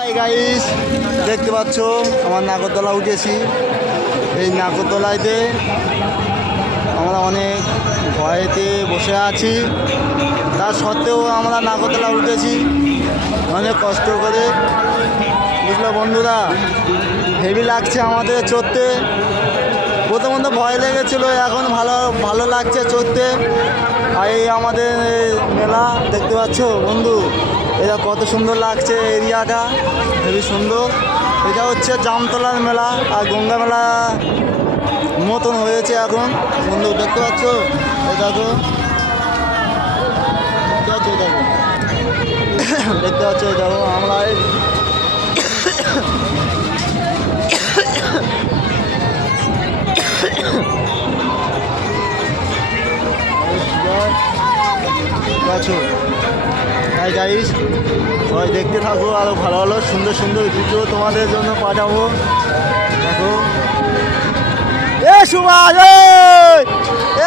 Hi guys, দেখতে পাচ্ছ আমার নাগরদোলা উঠেছি। এই নাগরদোলাইতে আমরা অনেক ভয়েতে বসে আছি, তার সত্ত্বেও আমরা নাগরদোলা উঠেছি অনেক কষ্ট করে। বুঝলো বন্ধুরা, হেভি লাগছে আমাদের চড়তে। প্রথমত ভয় লেগেছিলো, এখন ভালো লাগছে চড়তে। আর এই আমাদের মেলা দেখতে পাচ্ছ বন্ধু, এটা কত সুন্দর লাগছে, এরিয়াটা খুবই সুন্দর। এটা হচ্ছে জামতলার মেলা, আর গঙ্গা মেলা মতন হয়েছে এখন বন্ধু, দেখতে পাচ্ছ। এই দেখো দেখতে পাচ্ছ, এই দেখো আমরা তাই গাইস সবাই দেখতে থাকো, আরও ভালো ভালো সুন্দর সুন্দর ভিডিও তোমাদের জন্য পাঠাবো। দেখো এ সুভাষ,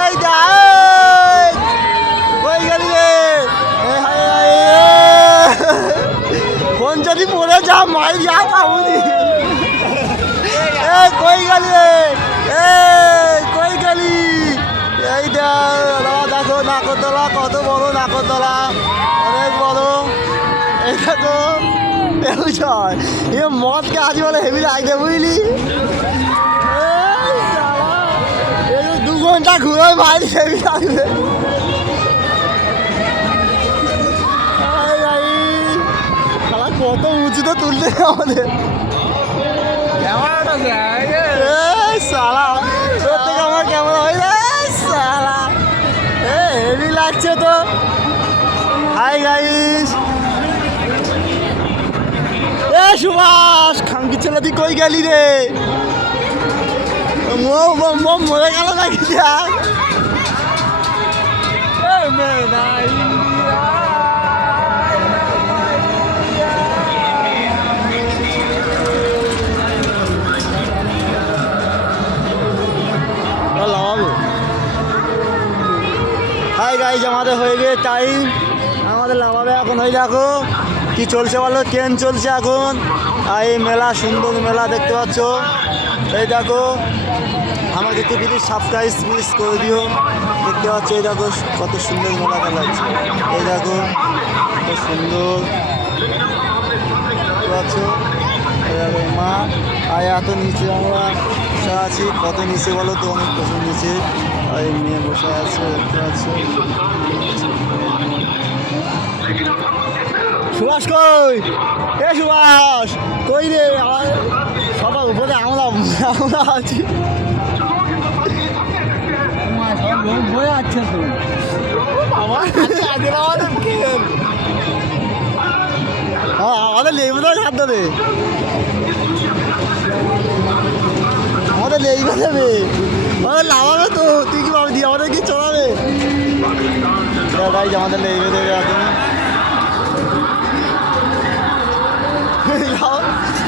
এই কই গেলি রে? ফোন যদি পড়ে যা মাই যা পাবনি। কই গেলি রে? কই গেলি? এই দেখো নাগরদোলা, কত বড় নাগরদোলা, অনেক বড়। এই দেখো এ মদকে আজ বলে হেভি লাগবে বুঝলি। 2 ঘন্টা ঘুরে ভাই হেভি লাগবে। কত উঁচুতে তুলতে আমাদের সালা, প্রত্যেক আমার ক্যামেরা হয়ে যায় সালা, হেভি লাগছে তো। হাই গাইস, সুভাষ খাঙ্কি ছেলে তুই কই গেলি রে? মরে গেল নাকি? হাই গাইস, আমাদের হয়ে গিয়ে টাইম, আমাদের লাভাবে এখন হয়ে দেখো কি চলছে বলো, ট্রেন চলছে এখন। আর এই মেলা সুন্দর মেলা দেখতে পাচ্ছ। এই দেখো আমাকে একটু প্লিজ সাবস্ক্রাইব প্লিজ করে দিও। দেখতে পাচ্ছ এই দেখো কত সুন্দর মেলাটা লাগছে। এই দেখো কত সুন্দর দেখতে পাচ্ছ। এই দেখো মা, আর এত নিচে আমরা বসে আছি, কত নিচে বলো তো, অনেক কত নিচে। আর এই মেয়ে বসে আছে দেখতে পাচ্ছ। সুভাষ কই? সুভাষ কই রে? সবার উপরে আমরা আছি। বয়ে আছে তো আমাদের লেগে দেবে হাত ধরে, আমাদের লেগে দেবে, আমাদের লাভাবে তো। তুই কি ভাবছি আমাদের কি চলাবে? আমাদের লেগে দেবে এখন,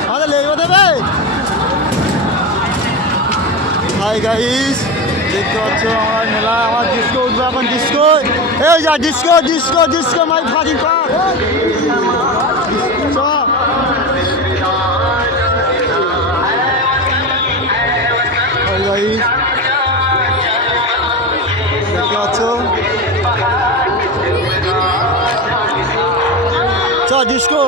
আমাদের লেগে দেবে। হাই গাইস, দেখতে পাচ্ছ আমার মেলা, আমার ডিস্কো উঠবে এখন। ডিস্কো এই যা, ডিস্কো ডিস্কো ডিস্কো মাই ফাঁকি পাক। দেখতে পাচ্ছ, চ ডিস্কো।